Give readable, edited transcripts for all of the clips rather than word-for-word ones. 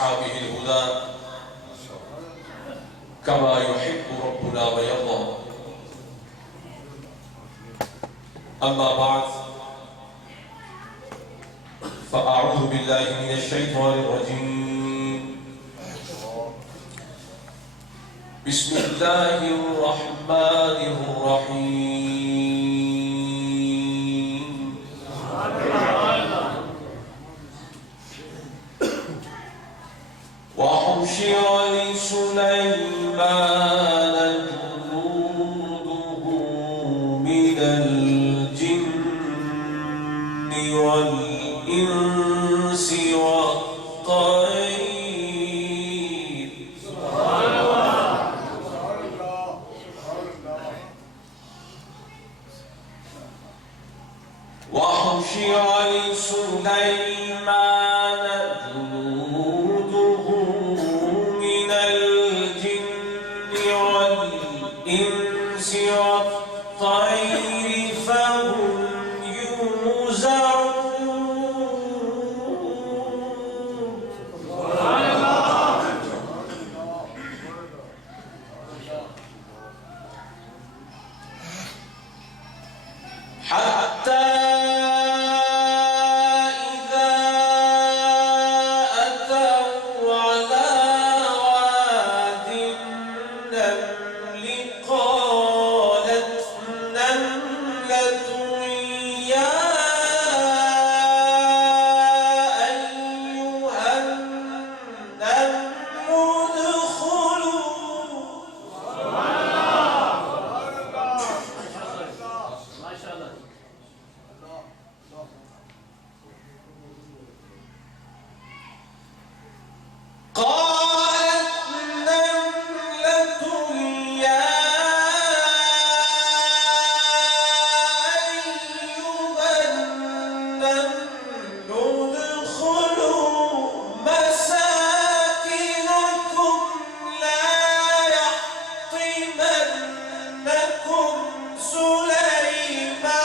وأصحابه الهدى كما يحب ربنا ويرضى. أما بعد، فأعوذ بالله من الشيطان الرجيم. بسم الله الرحمن الرحيم. وحشر لسليمان جنوده من الجن والإنس والطير. وحشر لسليمان جنوده من الجن والإنس والطير فهم يوزعون. حتى إذا أتوا على واد النمل قالت نملة يا أيها النمل ادخلوا. قالت نملة يا أيها النمل ادخلوا مساكنكم لا يحطمنكم سليمان.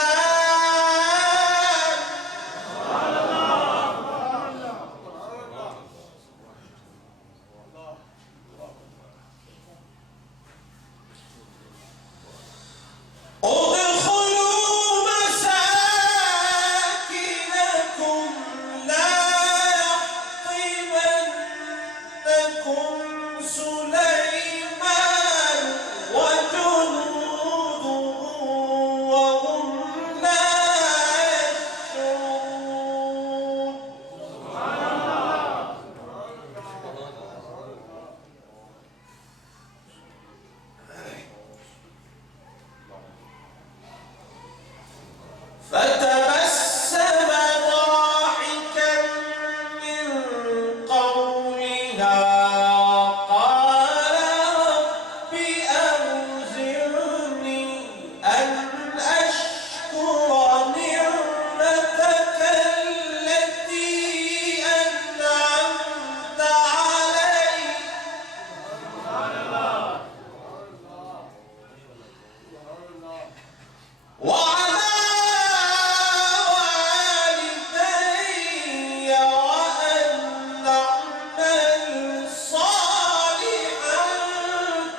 ادخلوا مساكنكم لا يحطمنكم سليمان وجنوده وهم لا يشعرون. فتبسم ضاحكا من قولها قال رب أوزعني أن أشكر نعمتك التي أنعمت علي وعلى والدي وأن أعمل صالحا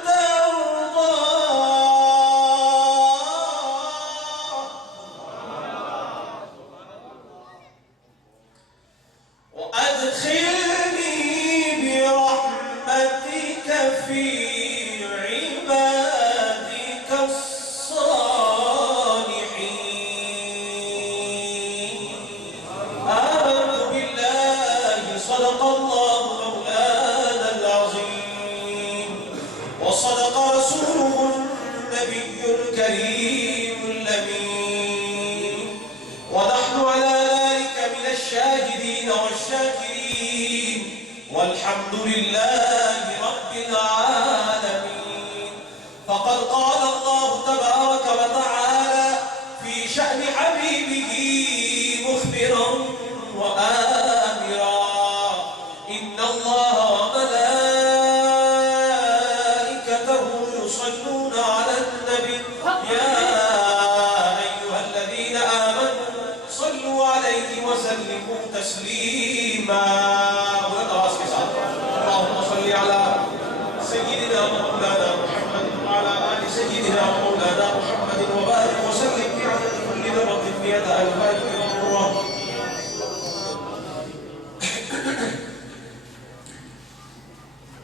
ترضاه وأدخلني برحمتك في عبادك الصالحين. آمنت بالله صدق الله مولانا العظيم وصدق رسوله النبي الكريم الأمين ونحن على ذلك من الشاهدين والشاكرين والحمد لله رب العالمين. فقد قال الله تبارك وتعالى في شأن حبيبه مخبرا وآمرا: إن الله وملائكته يصلون على النبي يا أيها الذين آمنوا صلوا عليه وسلموا تسليما. سيدنا ومولانا محمد وبارك وسلم بعدد كل ذرة في يدها البارك والمرة.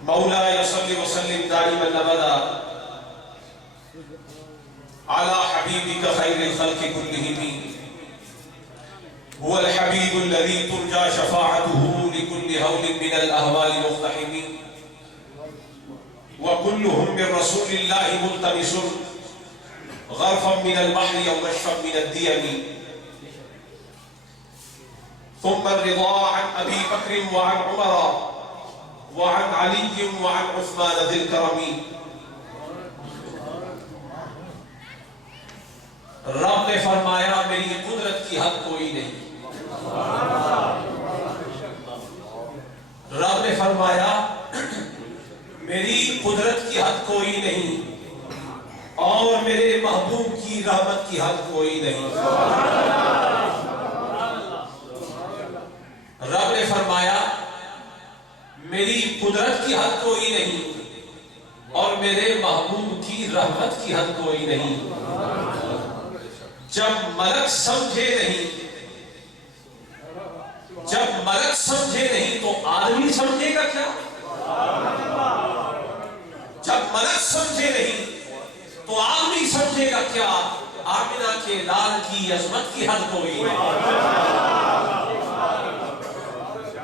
مولاي صل وسلم دائما ابدا على حبيبك خير الخلق كلهم. هو الحبيب الذي ترجى شفاعته لكل هول من الاهوال مقتحم. وكلهم من رسول الله ملتمس غرفا من البحر او نشفا من الديم. ثم الرضا عن ابي بكر وعن عمر وعن علي وعن عثمان ذي الكرم. رب نے فرمایا میری قدرت کی حد کوئی نہیں. رب نے فرمایا میری قدرت کی حد کوئی نہیں اور میرے محبوب کی رحمت کی حد کوئی نہیں. رب نے فرمایا میری قدرت کی حد کوئی نہیں اور میرے محبوب کی رحمت کی حد کوئی نہیں. جب ملک سمجھے نہیں تو آدمی سمجھے گا کیا؟ جب ملک سمجھے نہیں تو آدمی سمجھے گا کیا؟ آمنہ کے لال کی عظمت کی حد کوئی نہیں.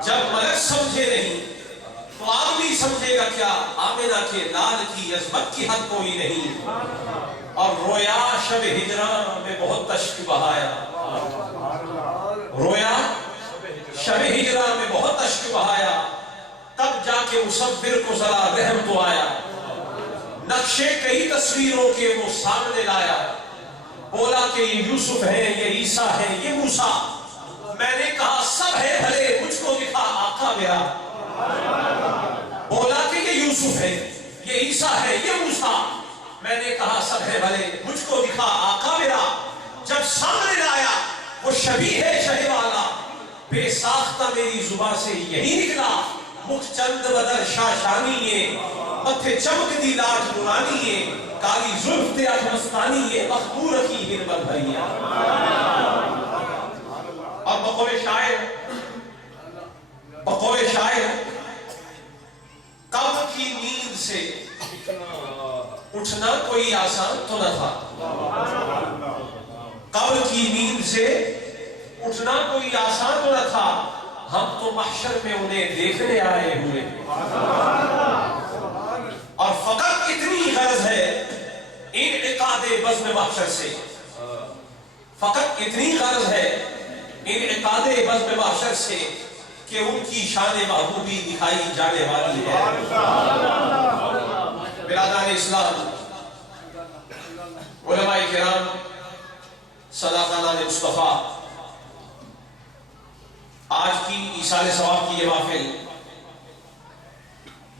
جب ملک سمجھے نہیں تو آدمی سمجھے گا کیا؟ آمنہ کے لال کی عظمت کی حد کوئی نہیں. اور رویا شب ہجراں میں بہت اشک بہایا. رویا شب ہجراں میں بہت اشک بہایا. تب جا کے مصور کو ذرا رحم تو آیا. نقشے کئی تصویروں کے وہ سامنے لایا. بولا کہ یہ یوسف ہے، یہ عیسیٰ ہے، یہ موسیٰ. میں نے کہا سب ہے بھلے مجھ کو دکھا آقا میرا. بولا کہ یہ یوسف ہے، یہ عیسیٰ ہے، یہ موسیٰ. میں نے کہا سب ہے بھلے مجھ کو دکھا آقا میرا. جب سامنے لایا وہ شبیہ ہے شہ والا. بے ساختہ میری زباں سے یہی نکلا. مکھ چند بدر شاشانی ہے، متھے چمک دی لاٹ نورانی ہے. کالی زلف تیاج مستانی ہے، مخمور کی ہرمت بھریا. اور بقول شاعر قبر کی نیند سے اٹھنا کوئی آسان تو نہ تھا. قبر کی نیند سے اٹھنا کوئی آسان تو نہ تھا. ہم تو محشر میں انہیں دیکھنے آئے ہوئے. اور فقط اتنی غرض ہے انعقاد بزم محشر سے. فقط اتنی غرض ہے انعقاد بزم محشر سے کہ ان کی شان محبوبی دکھائی جانے والی ہے. برادران اسلام، علماء کرام، صداقتان مصطفیٰ، آج کی ایصال ثواب کی یہ محفل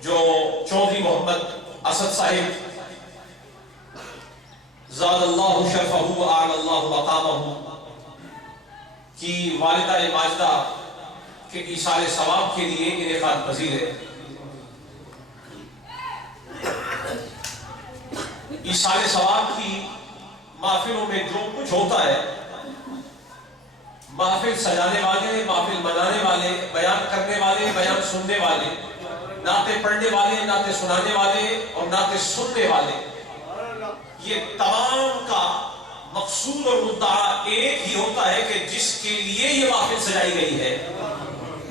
جو چودھری محمد اسد صاحب زاد اللہ شرفہ اعلی اللہ مقامہ کی والدہ ماجدہ کے ایصال ثواب کے لیے انعقاد پذیر ہے. ایصال ثواب کی محفلوں میں جو کچھ ہوتا ہے، محفل سجانے والے، محفل منانے والے، بیان کرنے والے، بیان سننے والے، نعتیں پڑھنے والے، نعتیں سنانے والے اور نعتیں سننے والے، یہ تمام کا مقصود اور مدعا ایک ہی ہوتا ہے کہ جس کے لیے یہ محفل سجائی گئی ہے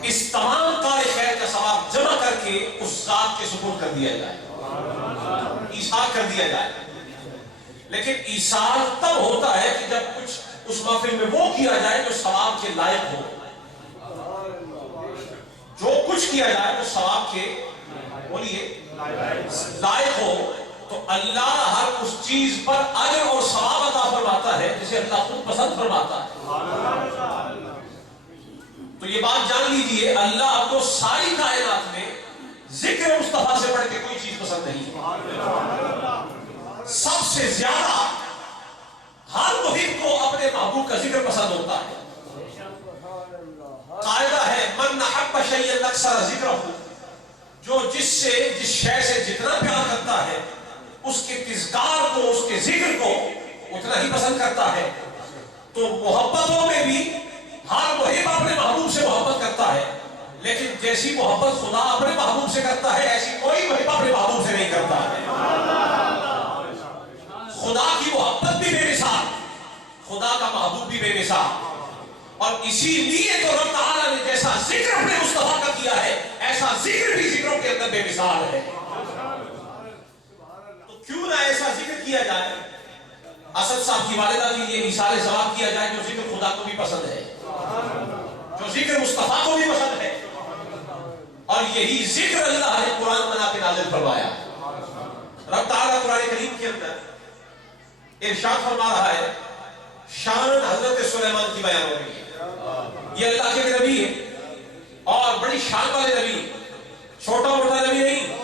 اس تمام کار خیر کا ثواب جمع کر کے اس ذات کے سپرد کر دیا جائے، ایثار کر دیا جائے. لیکن ایثار تب ہوتا ہے کہ جب کچھ اس محفل میں وہ کیا جائے جو ثواب کے لائق ہو. جو کچھ کیا جائے وہ ثواب کے بولیے لائق ہو تو اللہ ہر اس چیز پر اجر اور ثواب عطا فرماتا ہے جسے اللہ خود پسند فرماتا ہے. تو یہ بات جان لیجئے، اللہ آپ کو ساری کائنات میں ذکر مصطفیٰ سے بڑھ کے کوئی چیز پسند نہیں. سب سے زیادہ ہر محب کو اپنے محبوب کا ذکر پسند ہوتا ہے. قاعدہ ہے من احب شیئا اکثر ذکرہ، جو جس شے سے جتنا پیار کرتا ہے اس کے تذکار کو، اس کے ذکر کو اتنا ہی پسند کرتا ہے۔ تو محبتوں میں بھی ہر محب اپنے محبوب سے محبت کرتا ہے، لیکن جیسی محبت خدا اپنے محبوب سے کرتا ہے ایسی کوئی محب اپنے محبوب سے نہیں کرتا ہے۔ خدا کی محبت بھی بے مثال، خدا کا محبوب بھی بے مثال، اور اسی لیے تو رب تعالیٰ نے جیسا ذکر اپنے مصطفیٰ کا کیا ہے ایسا ذکر بھی ذکروں کے اندر بے مثال ہے۔ تو کیوں نہ ایسا ذکر کیا جائے، اسد صاحب کی والدہ کی یہ مثال ثواب کیا جائے جو ذکر خدا کو بھی پسند ہے، جو ذکر مصطفیٰ کو بھی پسند ہے، اور یہی ذکر اللہ نے قرآن بنا کے نازل فرمایا۔ رب تعالیٰ قرآن کریم کے اندر ارشاد فرما رہا ہے، شان حضرت سلیمان کی بیان ہو رہی ہے۔ یہ اللہ کے نبی ہے اور بڑی شان والے نبی، چھوٹا موٹا نبی نہیں،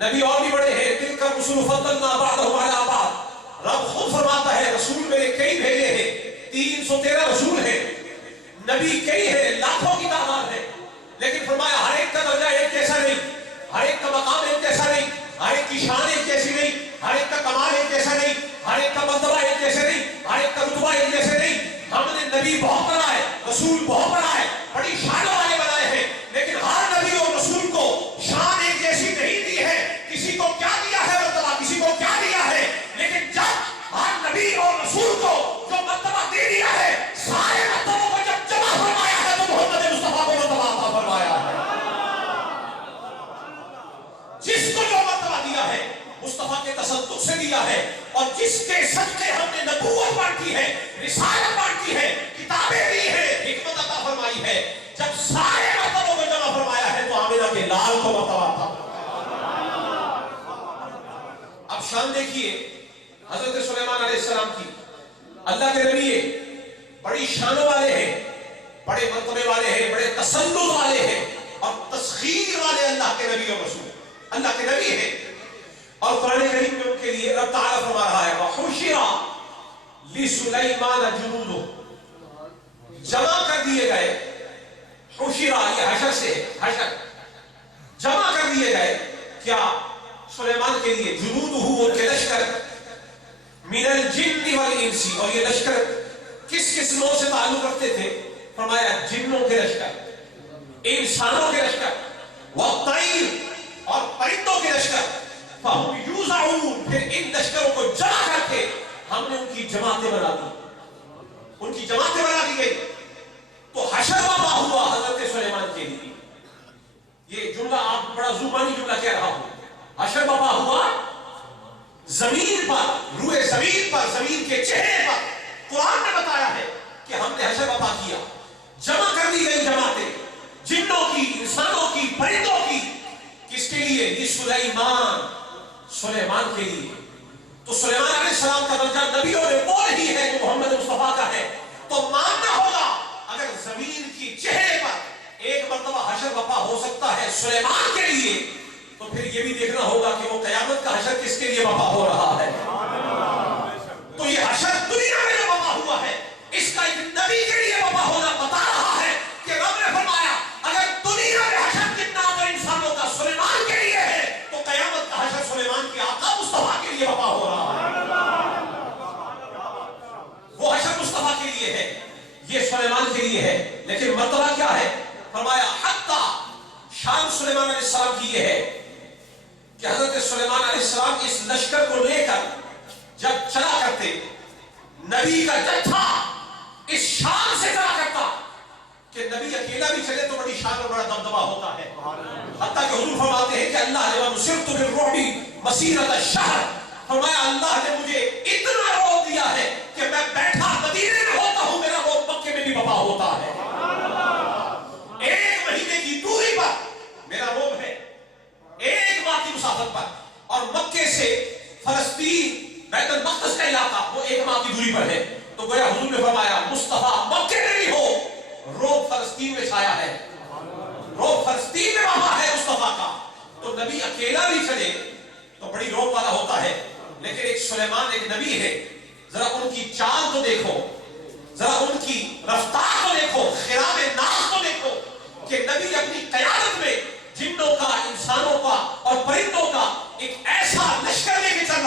نبی اور بھی بڑے ہیں۔ تلک الرسل فضلنا بعضهم علی بعض، رب خود فرماتا ہے رسول میرے کئی بھیجے ہیں، 313 رسول ہیں، نبی کئی ہیں، لاکھوں کی تعداد ہے، لیکن فرمایا ہر ایک کا درجہ ایک جیسا نہیں، ہر ایک کا مقام ایک جیسا نہیں، ہر ایک کی شان ایک جیسی نہیں، ہر ایک کا کمال ایک جیسا نہیں، ہر ایک کا مرتبہ ایک جیسے نہیں، ہر ایک کا رتبہ ایک جیسے نہیں۔ ہم نے نبی بہت بنائے، رسول بہت بنائے، بڑی شانوں والے بنائے ہیں، لیکن ہر نبی اور رسول کو شان ایک جیسی نہیں دی ہے۔ کسی کو کیا دیا ہے مرتبہ، کسی کو کیا دیا ہے، لیکن جب ہر نبی اور رسول کو جو مرتبہ دے دیا ہے، سارے مرتبوں کو جب جمع فرمایا ہے تو محمد مصطفیٰ کو مرتبہ عطا فرمایا ہے۔ جس کو جو مرتبہ دیا ہے مصطفیٰ کے تصدق سے دیا ہے، اور جس کے صدقے ہم نے نبوت بانٹی ہے، رسالت بانٹی ہے، کتابیں دی ہے، حکمت عطا فرمائی ہے، جب سارے مرتبوں کو جمع فرمایا ہے تو آمنہ کے لال کو مرتبہ تھا۔ اب شان دیکھیے حضرت سلیمان علیہ السلام کی، اللہ کے نبی ہے، بڑی شانوں والے ہیں، بڑے مرتبے والے ہیں، بڑے تسلط والے ہیں، اور تسخیر والے اللہ کے نبی اور رسول، اللہ کے نبی ہیں۔ اور قرآن کریم میں ان کے لیے رب تعالیٰ فرما رہا ہے وَحُشِرَ لِسُلَيْمَانَ جُنُودُهُ، جمع کر دیے گئے، حشرہ یہ حشر سے حشر، جمع کر دیے گئے کیا سلیمان کے لیے، جنودہ ان کے لشکر، من الجن والانس، اور یہ لشکر کس کس نوع سے تعلق رکھتے تھے، فرمایا جنوں کے لشکر، انسانوں کے لشکر، والطیر، اور پرندوں کے لشکر، فَهُمْ يُوزَعُونَ، پھر ان لشکروں کو جمع کر کے ہم نے ان کی جماعتیں بنا دی، ان کی جماعتیں بنا دی گئی۔ تو حشر وبا ہوا حضرت سلیمان کے لیے، یہ جملہ آپ بڑا زبانی جملہ کہہ رہا ہوں، حشر وبا ہوا زمین پر، روئے زمین پر، زمین کے چہرے پر۔ قرآن نے بتایا ہے کہ ہم نے حشر وبا کیا، جمع کر دی گئی جماعتیں، جنوں کی، انسانوں کی، پرندوں کی، کس کے لیے، سلیمان، سلیمان کے لیے۔ تو سلیمان علیہ السلام کا درجہ نبیوں میں وہ ہی ہے جو محمد مصطفیٰ کا ہے، تو ماننا ہوگا اگر زمین کی چہرے پر ایک مرتبہ حشر وبا ہو سکتا ہے سلیمان کے لیے، تو پھر یہ بھی دیکھنا ہوگا کہ وہ قیامت کا حشر کس کے لیے وبا ہو رہا ہے۔ تو یہ حشر دنیا میں جو وبا ہوا ہے اس کا ایک نبی کے لیے وبا ہونا بتا رہا ہے کہ رب نے فرمایا اگر دنیا میں حشر کتنا تو انسانوں کا سلیمان کے لیے ہے، تو قیامت کا حشر سلیمان کے آقا مصطفیٰ کے لیے وبا ہو رہا ہے۔ وہ حشر مصطفیٰ کے لیے ہے، یہ سلیمان کے لیے ہے، لیکن مرتبہ کیا ہے، فرمایا حتی شان سلیمان علیہ السلام کی یہ ہے کہ حضرت سلیمان علیہ السلام اس لشکر کو لے کر جب چلا کرتے، نبی کا جتھا اس شان سے چلا کرتا کہ نبی اکیلا بھی چلے تو بڑی شان اور بڑا دبدبہ ہوتا ہے، حتیٰ کہ حضور فرماتے ہیں کہ اللہ نے وَنُصِرْتُ بِالرُّعْبِ مَسِيرَةَ الشَّهْرِ، فرمایا اللہ نے مجھے اتنا روب دیا ہے کہ میں بیٹھا مدینے میں ہوتا ہوں میرا روب مکے میں بھی وبا ہوتا ہے، ایک مہینے کی دوری پر میرا روب ہے، ایک ماہ کی مسافت پر، اور مکے سے فلسطین بیت المقدس کا علاقہ وہ ایک ماہ کی دوری پر ہے۔ تو گویا حضور نے فرمایا مصطفیٰ مکے میں بھی ہو، روب فلسطین میں چھایا ہے، روب فلسطین میں وہاں ہے مصطفیٰ کا، تو نبی اکیلا بھی چلے تو بڑی روب والا ہوتا ہے، لیکن ایک سلیمان ایک نبی ہے، ذرا ان کی چال تو دیکھو، ذرا ان کی رفتار کو دیکھو، خرام ناز کو دیکھو کہ نبی اپنی قیادت میں جنوں کا، انسانوں کا اور پرندوں کا ایک ایسا لشکر لے کے چل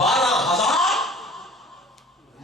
12,000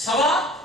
1.25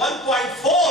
1.4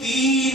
3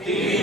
3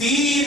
3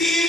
3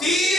3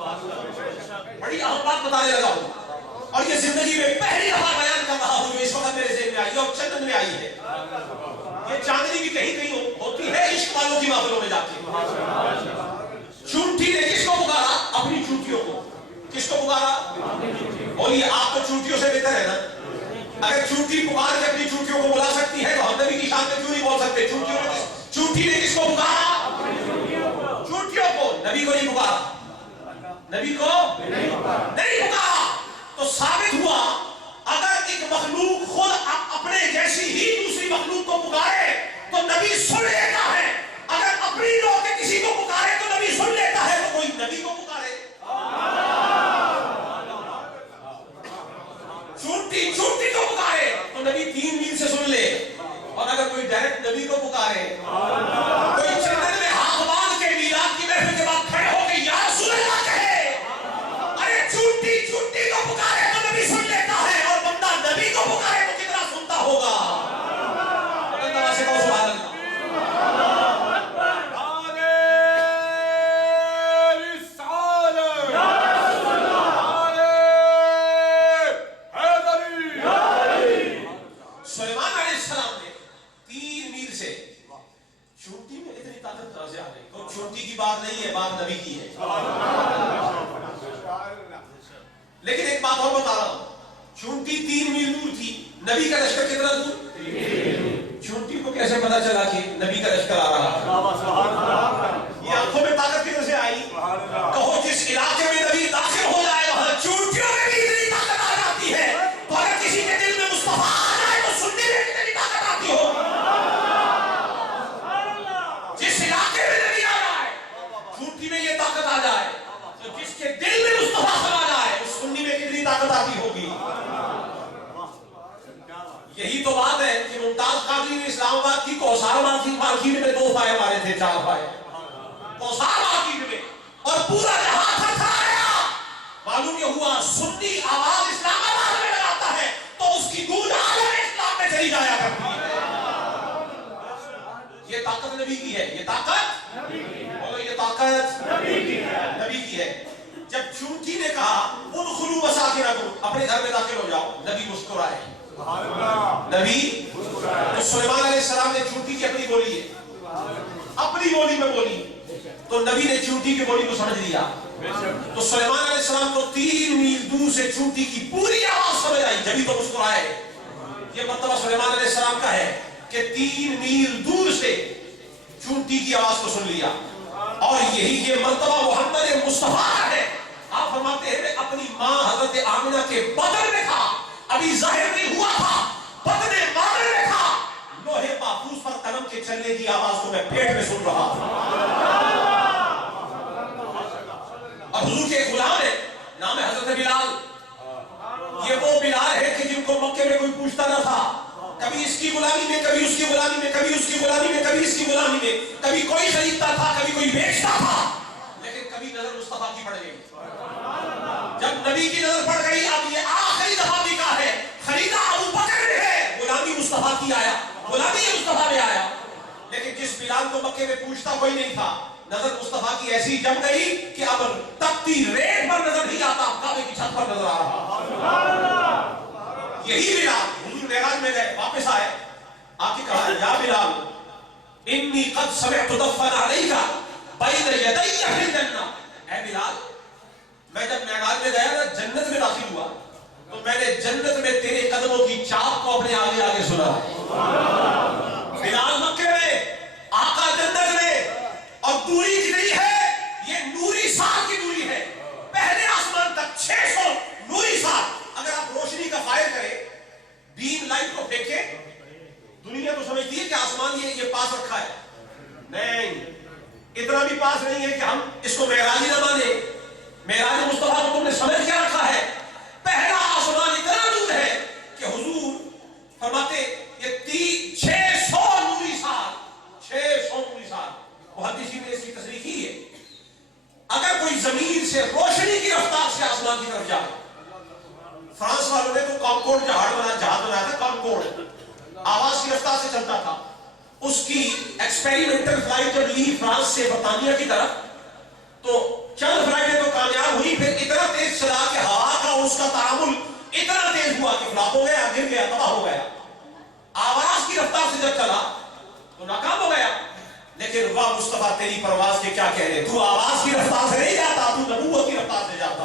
بڑی اہم بات بتانے لگا ہوں اور یہ زندگی میں پہلی دفعہ بیان کر رہا ہوں جو اس وقت میرے ذہن میں آئی اور چندن میں آئی ہے. یہ چاندنی بھی کہیں کہیں ہوتی ہے عشق والوں کی محفلوں میں جا کے. چونٹی نے کس کو پکارا؟ اپنی چونٹیوں کو. کس کو پکارا؟ بولیے آپ تو چونٹیوں سے بہتر ہے نا. اگر چونٹی پکار کے اپنی چونٹیوں کو بلا سکتی ہے تو ہم نبی کی شان میں کیوں نہیں بول سکتے؟ چونٹی نے کس کو پکارا؟ چونٹیوں کو. نبی کو نہیں پکارا. نبی کو نہیں پکارا. تو ثابت ہوا اگر ایک مخلوق خود اپنے جیسی ہی دوسری مخلوق کو پکارے تو نبی سن لیتا ہے. اگر اپنی لوگ کے کسی کو پکارے تو نبی سن لیتا ہے. تو کوئی نبی کو پکارے. چونٹی کو پکارے تو نبی 3 میل سے سن لے. اور اگر کوئی ڈائریکٹ نبی کو پکارے, کوئی چندن میں ہاتھ باندھ کے میلاد کی محفل کے بعد کھڑے ہو کے یا رسول اللہ کہے, ارے چونٹی کو پکارے تو نبی سن لیتا ہے. اور بندہ نبی کو پکارے تو کتنا سنتا ہوگا. سلیمان علیہ السلام نے 3 میل سے چونٹی میں اتنی طاقت کہاں سے آ گئی؟ تو چونٹی کی بات نہیں ہے, بات نبی کی ہے. لیکن ایک بات اور بتا رہا ہوں, چونٹی 3 میل دور تھی, نبی کا لشکر کتنا دور؟ چونٹی کو کیسے پتا چلا کہ نبی کا لشکر آ رہا؟ یہ آنکھوں میں طاقت کدھر سے آئی؟ کہو جس علاقے میں نبی داخل ہو جائے وہاں چونٹیوں میں بھی اتنی طاقت آ جاتی ہے. تو اگر کسی کے دل میں مصطفیٰ آ جائے تو سننے میں کتنی طاقت آتی ہو. جس علاقے میں نبی آ رہا ہے چونٹی میں یہ طاقت آ جائے تو جس کے دل میں مصطفیٰ سما جائے اس سنی میں کتنی طاقت آتی ہوگی. یہی تو بات ہے کہ ممتاز قادری نے اسلام آباد کی کوثر مارکیٹ میں 2 پائے مارے تھے, 4 پائے کوثر مارکیٹ میں, اور پورا جہاں تھر تھر آیا. معلوم یہ ہوا سنی آواز اسلام آباد میں لگاتا ہے تو اس کی گونج عالم اسلام میں چلی جایا کرتی ہے. یہ طاقت نبی کی ہے. یہ طاقت بولو, یہ طاقت نبی کی ہے. جب چونٹی نے کہا ادخلوا مساکنکم, اپنے گھر میں داخل ہو جاؤ, نبی مسکرائے. نبی تو سلیمان علیہ السلام نے چونٹی کی اپنی بولی ہے, اپنی بولی میں بولی, تو نبی نے چونٹی کی بولی کو سمجھ لیا. تو سلیمان علیہ السلام کو 3 میل دور سے چونٹی کی پوری آواز سمجھ آئی, جبھی تو مسکرائے. یہ مرتبہ سلیمان علیہ السلام کا ہے کہ 3 میل دور سے چونٹی کی آواز کو سن لیا. اور یہی یہ مرتبہ محمد مصطفیٰ ہے. آپ فرماتے ہیں اپنی ماں حضرت آمنہ کے بدن میں تھا, ابھی ظاہر نہیں ہوا تھا, بدن مادر میں تھا, لوہے محفوظ پر قدم کے چلنے کی آواز کو میں پیٹ میں سن رہا تھا. اور حضور کے ایک غلام ہے, نام ہے حضرت بلال. یہ وہ بلال ہے کہ جن کو مکے میں کوئی پوچھتا نہ تھا, کبھی اس کی غلامی میں, کبھی اس کی غلامی میں, کبھی اس کی غلامی میں, کبھی اس کی غلامی میں, کبھی کوئی خریدتا تھا, کبھی کوئی بیچتا تھا, لیکن کبھی نظر مصطفیٰ کی پڑ گئی. جب نبی کی نظر پڑ گئی, اب یہ آخری دفعہ بکا ہے, خریدا ابو بکر نے ہے, غلامی مصطفیٰ کی آیا, غلامی مصطفیٰ میں آیا. لیکن جس بلال کو مکے میں پوچھتا کوئی نہیں تھا, نظر مصطفیٰ کی ایسی جم گئی کہ اب تپتی ریت پر نظر نہیں آتا, کعبے کی چھت پر نظر آ رہا. یہی بلال حضور معراج میں گئے, واپس آئے, آ کے کہا یا بلال انی قد سمعت دفن علیک بین یدی فی الجنہ. اے بلال, میں جب معراج میں گیا نا, جنت میں داخل ہوا, تو میں نے جنت میں تیرے قدموں کی چاپ کو اپنے آگے آگے سنا. بلال مکے میں, آقا جنت میں, اور دوری کتنی ہے؟ یہ نوری سال کی دوری ہے, پہلے آسمان تک 600 نوری سال. اگر آپ روشنی کا فائر کریں, بیم لائٹ کو پھینکیں, دنیا تو سمجھتی ہے کہ آسمان یہ پاس رکھا ہے. نہیں, اتنا بھی پاس نہیں ہے کہ ہم اس کو معراج نہ مانیں. معراج مصطفیٰ کو تم نے سمجھ کیا رکھا ہے؟ پہلا آسمان اتنا دور ہے کہ حضور فرماتے یہ 600 نوری سال, 600 نوری سال. محدثین نے اس کی تصریح کی ہے. اگر کوئی زمین سے روشنی کی رفتار سے آسمان کی طرف جائے, فرانس والوں نے تو کانکورڈ جہاز بنایا تھا, کانکورڈ آواز کی رفتار سے چلتا تھا. اس کی ایکسپیریمنٹل فلائٹ جب لی فرانس سے برطانیہ کی طرف, تو چند فلائٹیں تو کامیاب ہوئی پھر اتنا تیز چلا کہ ہوا کا اس کا تعامل اتنا تیز ہوا کہ فلاپ ہو گیا, گر گیا, تباہ ہو گیا. آواز کی رفتار سے جب چلا تو ناکام ہو گیا. لیکن واہ مصطفیٰ تیری پرواز کے کیا کہہ رہے, تو آواز کی رفتار سے نہیں جاتا, تو نبوت کی رفتار سے جاتا.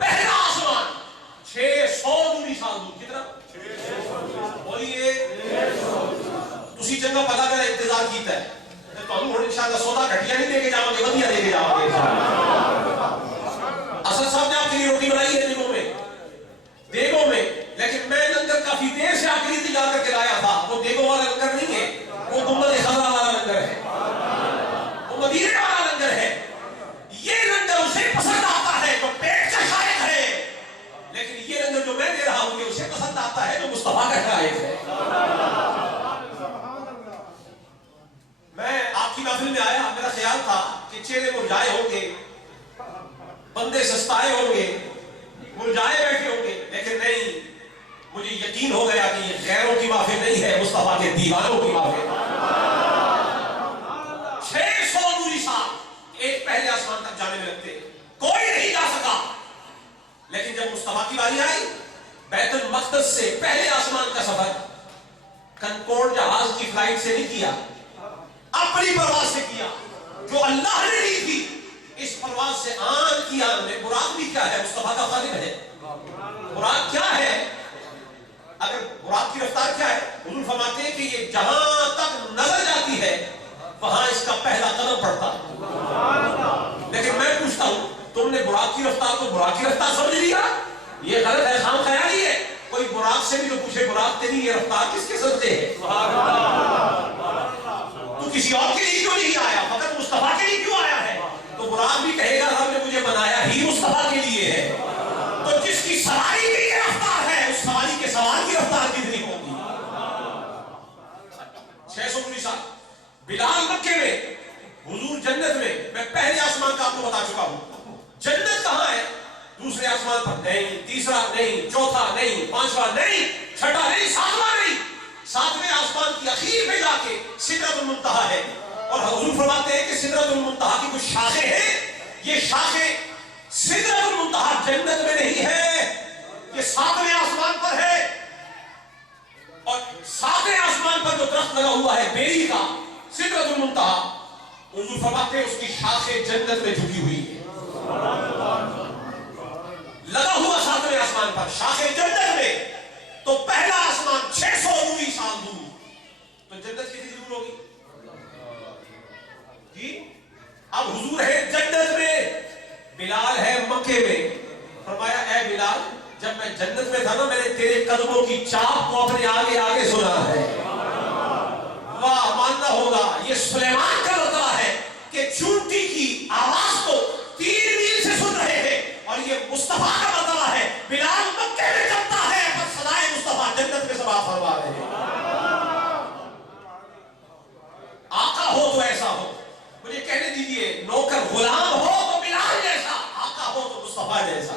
پہلا آسمان 600 دوری سال دور. کتنا؟ 600. بولیے 600. تسی چنگا پتا میرا انتظار کیتا ہے تو ہم ہن انشاءاللہ سودا گھٹیا نہیں لے کے جاؤں گے, ودیا لے کے جاؤں گے. اسد صاحب نے آپ کے لیے روٹی بنائی ہے دیگوں میں, لیکن میں لنگر کافی دیر سے آپ کے لیے تیار کر کے لایا تھا. وہ دیگوں والا لنگر نہیں ہے, وہ گنبد خضرا والا لنگر ہے, وہ مدینے والا لنگر ہے. یہ لنگر اسے پسند آتا ہے جو پیٹ کا شائق ہے, لیکن یہ لنگر جو میں دے رہا ہوں یہ اسے پسند آتا ہے جو مصطفیٰ کا شائق ہے. میں آپ کی محفل میں آیا, میرا خیال تھا کہ چہرے مرجھائے ہوں گے, بندے سستائے ہوں گے, مرجھائے بیٹھے ہوں گے, لیکن نہیں, مجھے یقین ہو گیا کہ یہ غیروں کی محفل نہیں ہے, مصطفیٰ کے دیوانوں کی محفل. 600 دوری سال ایک پہلے آسمان تک جانے میں لگتے, کوئی نہیں جا سکا. لیکن جب مصطفیٰ کی باری آئی, بیت المقدس سے پہلے آسمان کا سفر کنکورڈ جہاز کی فلائٹ سے نہیں کیا, اپنی پرواز سے کیا جو اللہ نے دی تھی. اس پرواز سے آن کی آن میں. براق بھی کیا ہے, مصطفیٰ کا خادم ہے. براق کیا ہے, اگر براق کی رفتار کیا ہے, حضور فرماتے ہیں کہ یہ جہاں تک نظر جاتی ہے وہاں اس کا پہلا قدم پڑتا ہے. لیکن میں پوچھتا ہوں, تم نے براق کی رفتار کو براق کی رفتار سمجھ لیا, یہ غلط ہے, خام خیالی ہے. کوئی براق سے بھی تو پوچھے, براق تیری یہ رفتار کس کے سمجھتے ہے, تو کسی اور کے لیے کیوں نہیں آیا, فقط مصطفیٰ کے لیے کیوں آیا ہے. تو براق بھی کہے گا رب نے مجھے بنایا ہی مصطفیٰ کے لیے ہے. تو جس کی سواری بھی یہ رفتار ہے, اس سواری کے سوار کی رفتار کتنی ہوگی. 600 سال. بلال مکے میں, حضور جنت میں. میں پہلے آسمان کا آپ کو بتا چکا ہوں. جنت کہاں ہے, دوسرے آسمان پر نہیں, تیسرا نہیں, چوتھا نہیں, پانچواں نہیں, چھٹا نہیں, ساتواں نہیں. 7ویں آسمان کی اخیر میں جا کے سدرۃ المنتہا ہے. اور حضور فرماتے ہیں کہ سدرۃ المنتہا کی کچھ شاخیں ہیں, یہ شاخیں سدرۃ المنتہا جنت میں نہیں ہے, یہ 7ویں آسمان پر ہے. اور 7ویں آسمان پر جو درخت لگا ہوا ہے بیری کا, سدرۃ المنتہا, حضور فرماتے ہیں اس کی شاخیں جنت میں جھکی ہوئی ہے. لگا ہوا 7ویں آسمان پر, شاخیں جنت میں. تو پہلا آسمان 600 دوری سال دور, تو جنت کتنی دور ہوگی جی. اب حضور ہے جنت میں, بلال ہے مکے میں. فرمایا اے بلال, جب میں جنت میں تھا نا, میں نے تیرے قدموں کی چاپ کو اپنے آگے آگے سنا ہے. واہ, ماننا ہوگا یہ سلیمان کا رتبہ ہے کہ چونٹی کی آواز کو 3 میل سے سن رہے ہیں, اور یہ مصطفیٰ کا رتبہ ہے. بلال مکے میں جبتا ہے پر صدائے مصطفیٰ جنت میں سماعت فرما رہے ہیں. آقا ہو تو ایسا ہو, مجھے کہنے دیجئے, نوکر غلام ہو تو بلال جیسا, آقا ہو تو مصطفیٰ جیسا.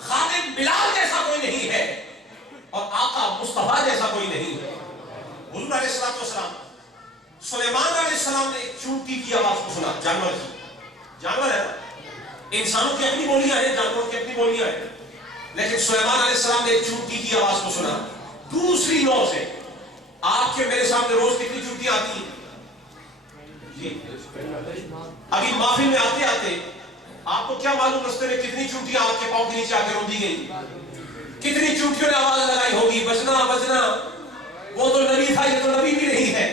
خادم بلال جیسا کوئی نہیں ہے, اور آقا مصطفیٰ جیسا کوئی نہیں ہے. حضور علیہ السلام, سلیمان علیہ السلام نے ایک چونٹی کی آواز کو سنا, جانور کی. جانور ہے نا, انسانوں کی اپنی بولیاں ہیں, جانوروں کی اپنی بولیاں ہیں, لیکن سلیمان علیہ السلام نے ایک چونٹی کی آواز کو سنا. دوسری نو سے آپ کے میرے سامنے روز کتنی چونٹیاں آتی ہیں جی. ابھی محفل میں آتے آتے آپ کو کیا معلوم رستے میں کتنی چونٹیاں آپ کے پاؤں کے نیچے آ کے روندی گئی, کتنی چونٹیوں نے آواز لگائی ہوگی, بچنا بچنا. وہ تو نبی تھا, یہ تو نبی بھی نہیں ہے.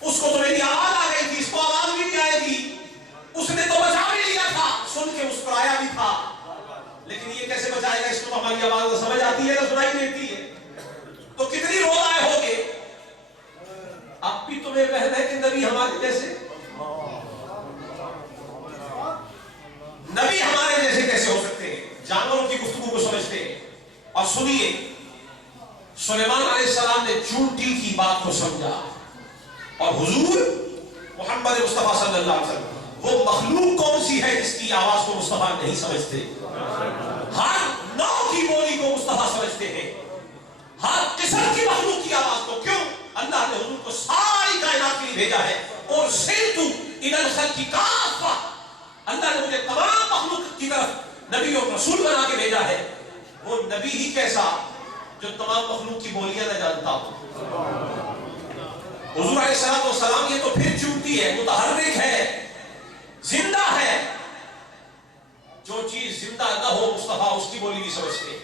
اس کو تو میری آواز آ گئی تھی, اس کو آواز بھی نہیں آئے گی. اس نے تو بچا بھی لیا تھا, سن کے مسکرایا بھی تھا, لیکن یہ کیسے بچائے گا, اس کو ہماری آواز سمجھ آتی ہے نہ سنائی دیتی ہے. تو کتنی روز آئے ہوگے. اب بھی تمہیں وہم ہے کہ نبی ہمارے جیسے, نبی ہمارے جیسے کیسے ہو سکتے ہیں, جانوروں کی گفتگو کو سمجھتے ہیں. اور سنیے, سلیمان علیہ السلام نے چونٹی کی بات کو سمجھا, اور حضور محمد مصطفیٰ صلی اللہ علیہ وسلم وہ مخلوق کون سی ہے جس کی آواز کو مصطفیٰ نہیں سمجھتے. ہر نو کی بولی کو مصطفیٰ سمجھتے ہیں, ہر قسم کی مخلوق کی آواز کو. کیوں؟ اللہ نے حضور کو ساری کائنات کے لیے بھیجا ہے. اور نبی اور رسول بنا کے بھیجا ہے، وہ نبی ہی کیسا جو تمام مخلوق کی بولیاں نہ جانتا ہو۔ حضور علیہ السلام یہ تو پھر چونتی ہے، متحرک ہے، زندہ ہے۔ جو چیز زندہ نہ ہو مصطفیٰ اس کی بولی نہیں سمجھتے۔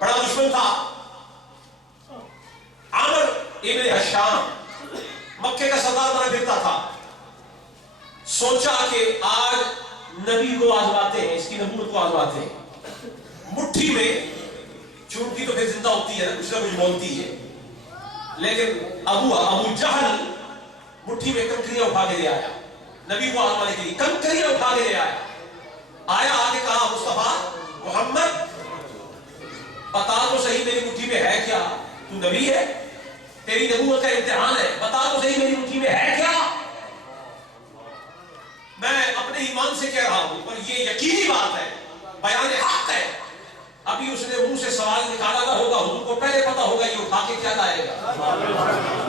بڑا دشمن تھا عامر ابن حشام، مکے کا سردار بنا پھرتا تھا۔ سوچا کہ آج نبی کو آزماتے ہیں، اس کی نبوت کو آزماتے ہیں۔ مٹھی میں، چونٹی تو پھر زندہ ہوتی ہے، کچھ نہ کچھ بولتی ہے، لیکن ابو جہل مٹھی میں کنکریاں اٹھا کے لے آیا نبی کو آزمانے کے لیے، کنکریاں اٹھا کے لے آیا آگے کہا مصطفیٰ محمد بتا تو صحیح میری مٹھی میں ہے کیا؟ تو نبی ہے، تیری نبوت کا امتحان ہے، بتا تو صحیح میری مٹھی میں ہے کیا؟ میں اپنے ایمان سے کہہ رہا ہوں، پر یہ یقینی بات ہے، بیان حق ہے۔ ابھی اس نے منہ سے سوال نکالا نہ ہوگا، حضور کو پہلے پتا ہوگا یہ اٹھا کے کیا لائے گا۔